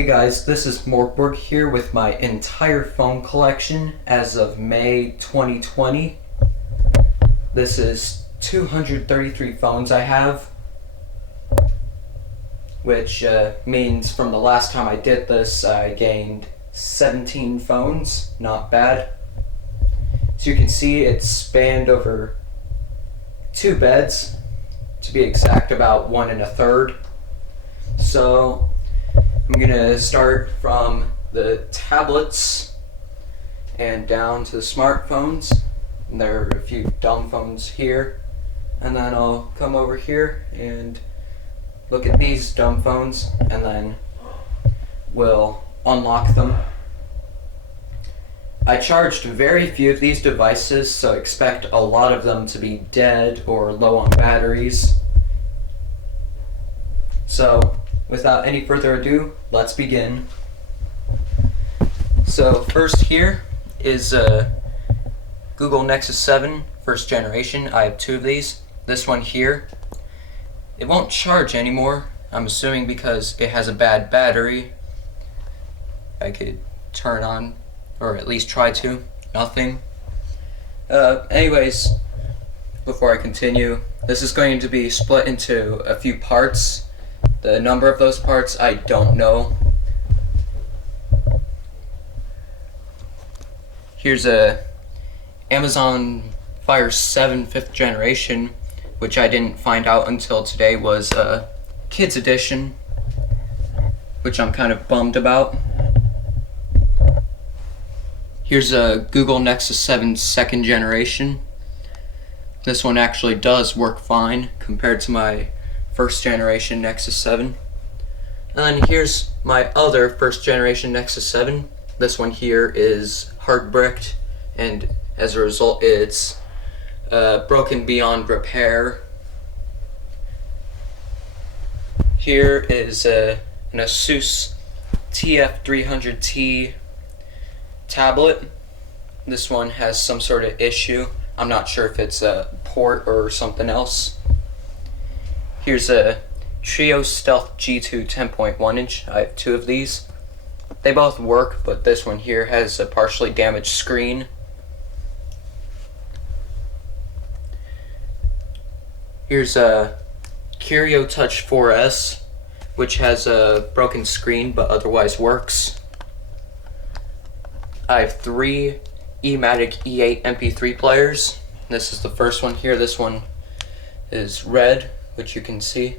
Hey guys, this is MORGBORG here with my entire phone collection as of May 2020. This is 233 phones I have, which means from the last time I did this I gained 17 phones. Not bad. As you can see, it's spanned over 2 beds, to be exact about 1 1/3. So I'm going to start from the tablets and down to the smartphones. And there are a few dumb phones here. And then I'll come over here and look at these dumb phones, and then we'll unlock them. I charged very few of these devices, so expect a lot of them to be dead or low on batteries. So without any further ado, let's begin. So first here is Google Nexus 7 first generation. I have 2 of these. This one here, it won't charge anymore, I'm assuming because it has a bad battery. I could turn on, or at least try to. Nothing. Anyways, before I continue, this is going to be split into a few parts. The number of those parts, I don't know. Here's a Amazon Fire 7 5th generation, which I didn't find out until today was a Kids Edition, which I'm kind of bummed about. Here's a Google Nexus 7 2nd generation. This one actually does work fine compared to my 1st generation Nexus 7. And then here's my other 1st generation Nexus 7. This one here is hard bricked, and as a result it's broken beyond repair. Here is an Asus TF300T tablet. This one has some sort of issue. I'm not sure if it's a port or something else. Here's a Trio Stealth G2 10.1 inch. I have 2 of these. They both work, but this one here has a partially damaged screen. Here's a Curio Touch 4S, which has a broken screen but otherwise works. I have 3 eMatic E8 MP3 players. This is the first one here. This one is red, which you can see.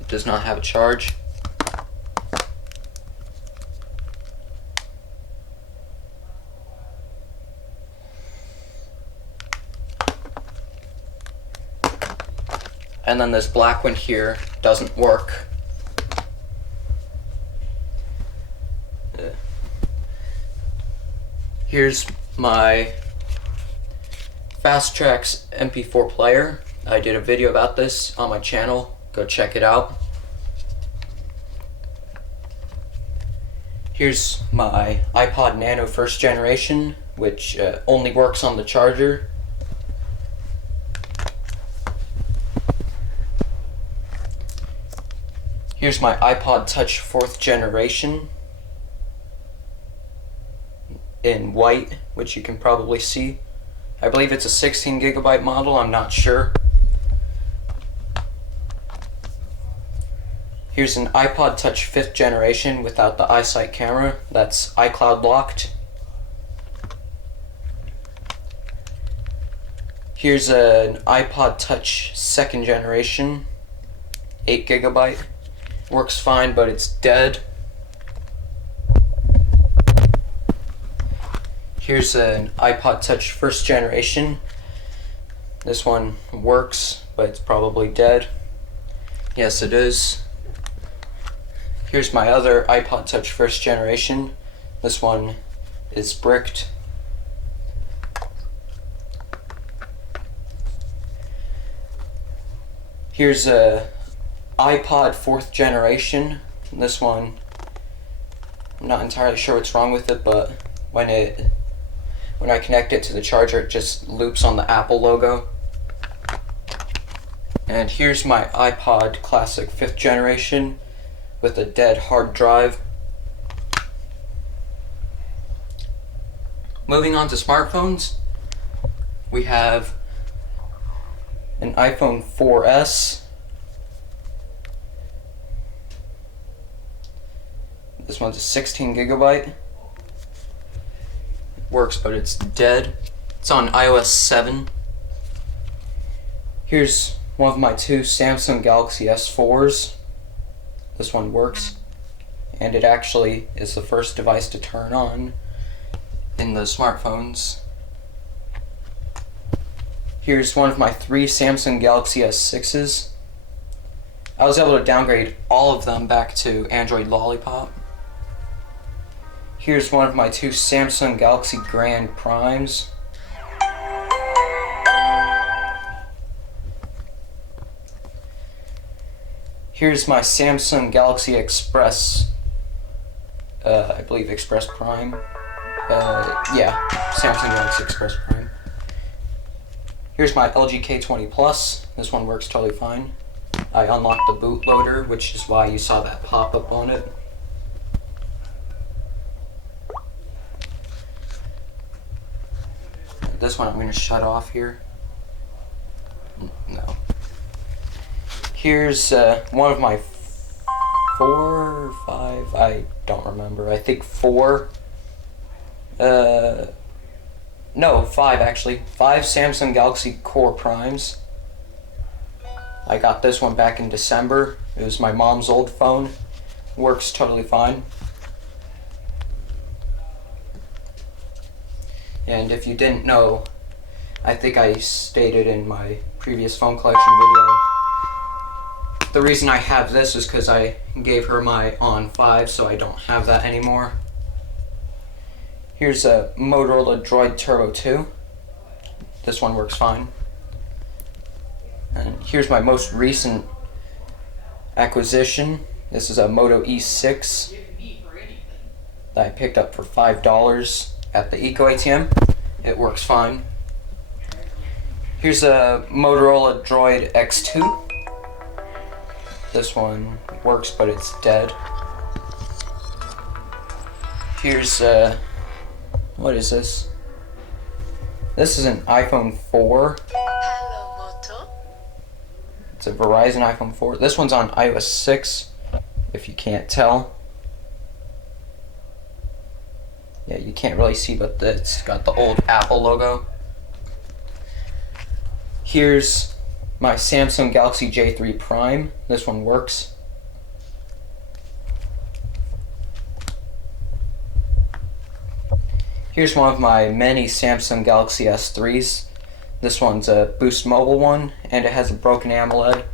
It does not have a charge. And then this black one here doesn't work. Here's my Fast Tracks MP4 player. I did a video about this on my channel. Go check it out. Here's my iPod Nano 1st generation, which only works on the charger. Here's my iPod Touch 4th generation in white, which you can probably see. I believe it's a 16 gigabyte model, I'm not sure. Here's an iPod Touch 5th generation without the iSight camera. That's iCloud locked. Here's an iPod Touch 2nd generation, 8 gigabyte. Works fine, but it's dead. Here's an iPod Touch 1st generation. This one works, but it's probably dead. Yes, it is. Here's my other iPod Touch 1st generation. This one is bricked. Here's a iPod 4th generation. This one, I'm not entirely sure what's wrong with it, but when I connect it to the charger, it just loops on the Apple logo. And here's my iPod Classic 5th generation, with a dead hard drive. Moving on to smartphones, we have an iPhone 4S. This one's a 16 gigabyte. Works, but it's dead. It's on iOS 7. Here's one of my two Samsung Galaxy S4s. This one works, and it actually is the first device to turn on in the smartphones. Here's one of my three Samsung Galaxy S6s. I was able to downgrade all of them back to Android Lollipop. Here's one of my two Samsung Galaxy Grand Primes. Here's my Samsung Galaxy Express, I believe Express Prime. Yeah, Samsung Galaxy Express Prime. Here's my LG K20 Plus. This one works totally fine. I unlocked the bootloader, which is why you saw that pop-up on it. This one I'm going to shut off here. No. Here's one of my 4 or 5, I don't remember. I think 4. No, 5 actually. 5 Samsung Galaxy Core Primes. I got this one back in December. It was my mom's old phone. Works totally fine. And if you didn't know, I think I stated in my previous phone collection video, the reason I have this is because I gave her my On 5, so I don't have that anymore. Here's a Motorola Droid Turbo 2. This one works fine. And here's my most recent acquisition. This is a Moto E6 that I picked up for $5 at the Eco ATM. It works fine. Here's a Motorola Droid X2. This one works, but it's dead. Here's what is this? This is an iPhone 4. Hello, Moto. It's a Verizon iPhone 4. This one's on iOS 6, if you can't tell. Yeah, you can't really see, but it's got the old Apple logo. Here's my Samsung Galaxy J3 Prime. This one works. Here's one of my many Samsung Galaxy S3s. This one's a Boost Mobile one, and it has a broken AMOLED.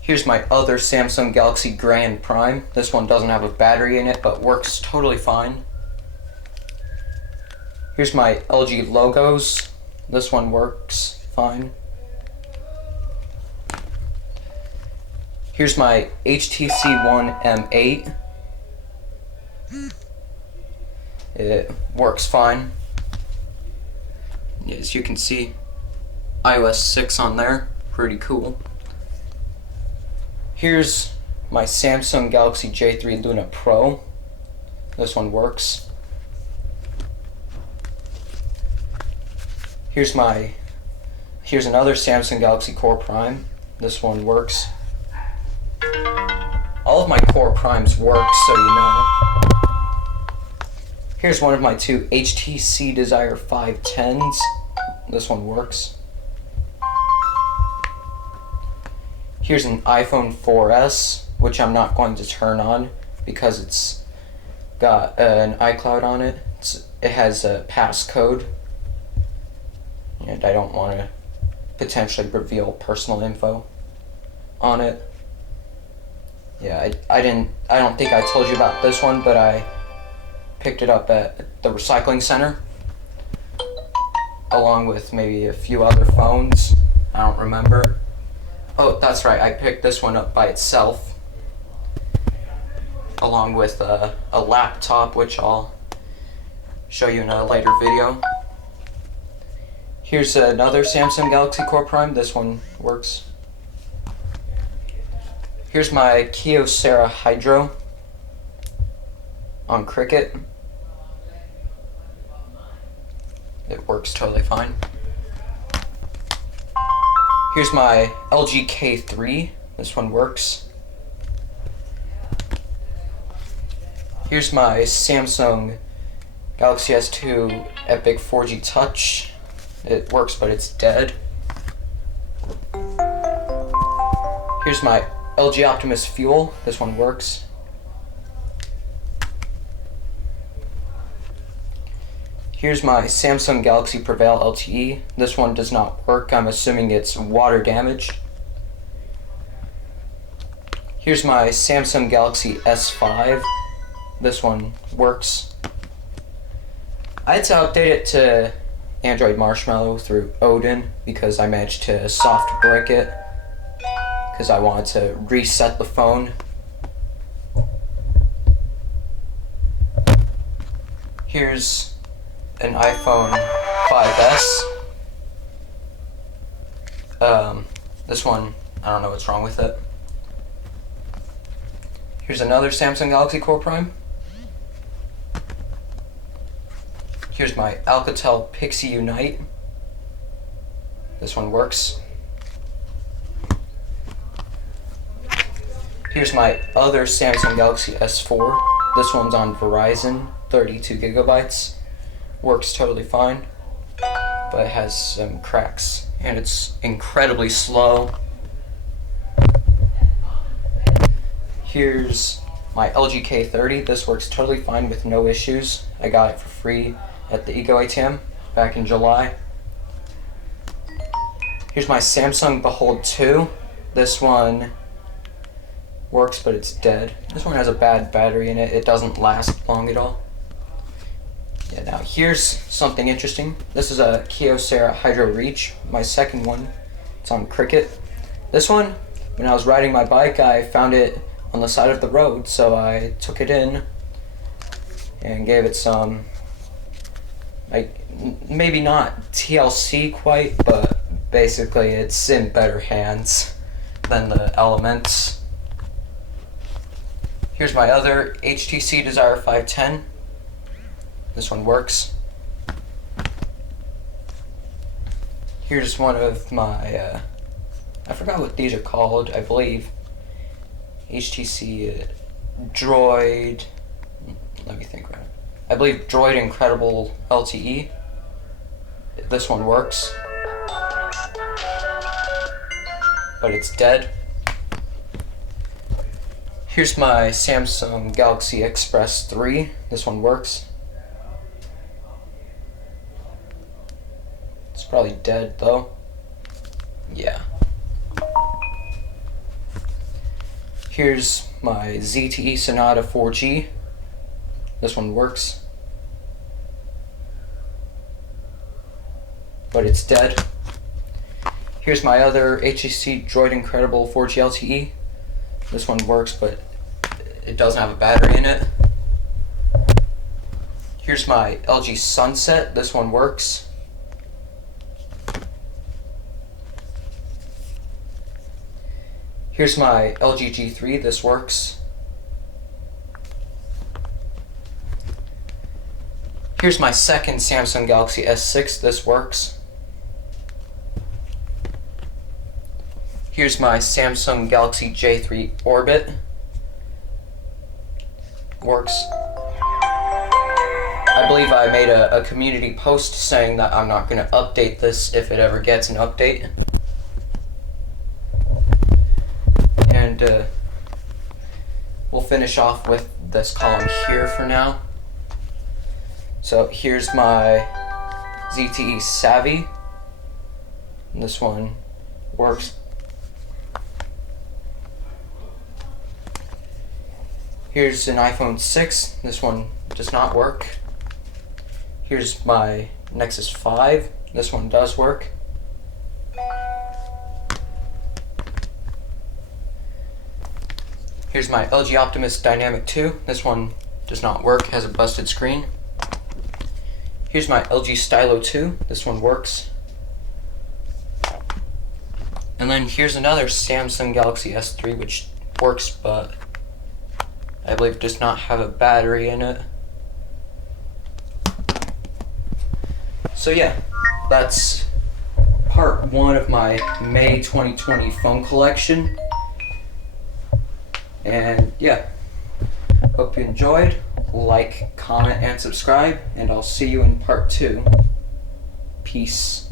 Here's my other Samsung Galaxy Grand Prime. This one doesn't have a battery in it, but works totally fine. Here's my LG logos. This one works fine. Here's my HTC One M8. It works fine. As you can see, iOS 6 on there. Pretty cool. Here's my Samsung Galaxy J3 Luna Pro. This one works. Here's another Samsung Galaxy Core Prime. This one works. All of my Core Primes work, so you know. Here's one of my two HTC Desire 510s. This one works. Here's an iPhone 4S, which I'm not going to turn on because it's got an iCloud on it. It has a passcode, and I don't want to potentially reveal personal info on it. Yeah, I don't think I told you about this one, but I picked it up at the recycling center along with maybe a few other phones. I don't remember. Oh, that's right, I picked this one up by itself along with a laptop, which I'll show you in a later video. Here's another Samsung Galaxy Core Prime. This one works. Here's my Kyocera Hydro on Cricket. It works totally fine. Here's my LG K3. This one works. Here's my Samsung Galaxy S2 Epic 4G Touch. It works, but it's dead. Here's my LG Optimus Fuel. This one works. Here's my Samsung Galaxy Prevail LTE. This one does not work. I'm assuming it's water damage. Here's my Samsung Galaxy S5. This one works. I had to update it to Android Marshmallow through Odin because I managed to soft brick it because I wanted to reset the phone. Here's an iPhone 5S. This one, I don't know what's wrong with it. Here's another Samsung Galaxy Core Prime. Here's my Alcatel Pixie Unite. This one works. Here's my other Samsung Galaxy S4. This one's on Verizon, 32 gigabytes. Works totally fine, but it has some cracks and it's incredibly slow. Here's my LG K30. This works totally fine with no issues. I got it for free at the Ego ATM back in July. Here's my Samsung Behold 2. This one works, but it's dead. This one has a bad battery in it. It doesn't last long at all. Yeah, now here's something interesting. This is a Kyocera Hydro Reach, my second one. It's on Cricket. This one, when I was riding my bike, I found it on the side of the road, so I took it in and gave it some, like, maybe not TLC quite, but basically it's in better hands than the Elements. Here's my other HTC Desire 510. This one works. Here's one of my, I forgot what these are called, I believe HTC Droid, let me think, right? I believe Droid Incredible LTE. This one works, but it's dead. Here's my Samsung Galaxy Express 3. This one works. It's probably dead though. Yeah. Here's my ZTE Sonata 4G. This one works, but it's dead. Here's my other HTC Droid Incredible 4G LTE. This one works, but it doesn't have a battery in it. Here's my LG Sunset. This one works. Here's my LG G3. This works. Here's my second Samsung Galaxy S6. This works. Here's my Samsung Galaxy J3 Orbit. Works. I believe I made a community post saying that I'm not going to update this if it ever gets an update. And we'll finish off with this column here for now. So here's my ZTE Savvy. And this one works. Here's an iPhone 6. This one does not work. Here's my Nexus 5. This one does work. Here's my LG Optimus Dynamic 2. This one does not work, has a busted screen. Here's my LG Stylo 2. This one works. And then here's another Samsung Galaxy S3 which works, but I believe does not have a battery in it. So yeah, that's part 1 of my May 2020 phone collection. And yeah, hope you enjoyed. Like, comment, and subscribe, and I'll see you in part 2. Peace.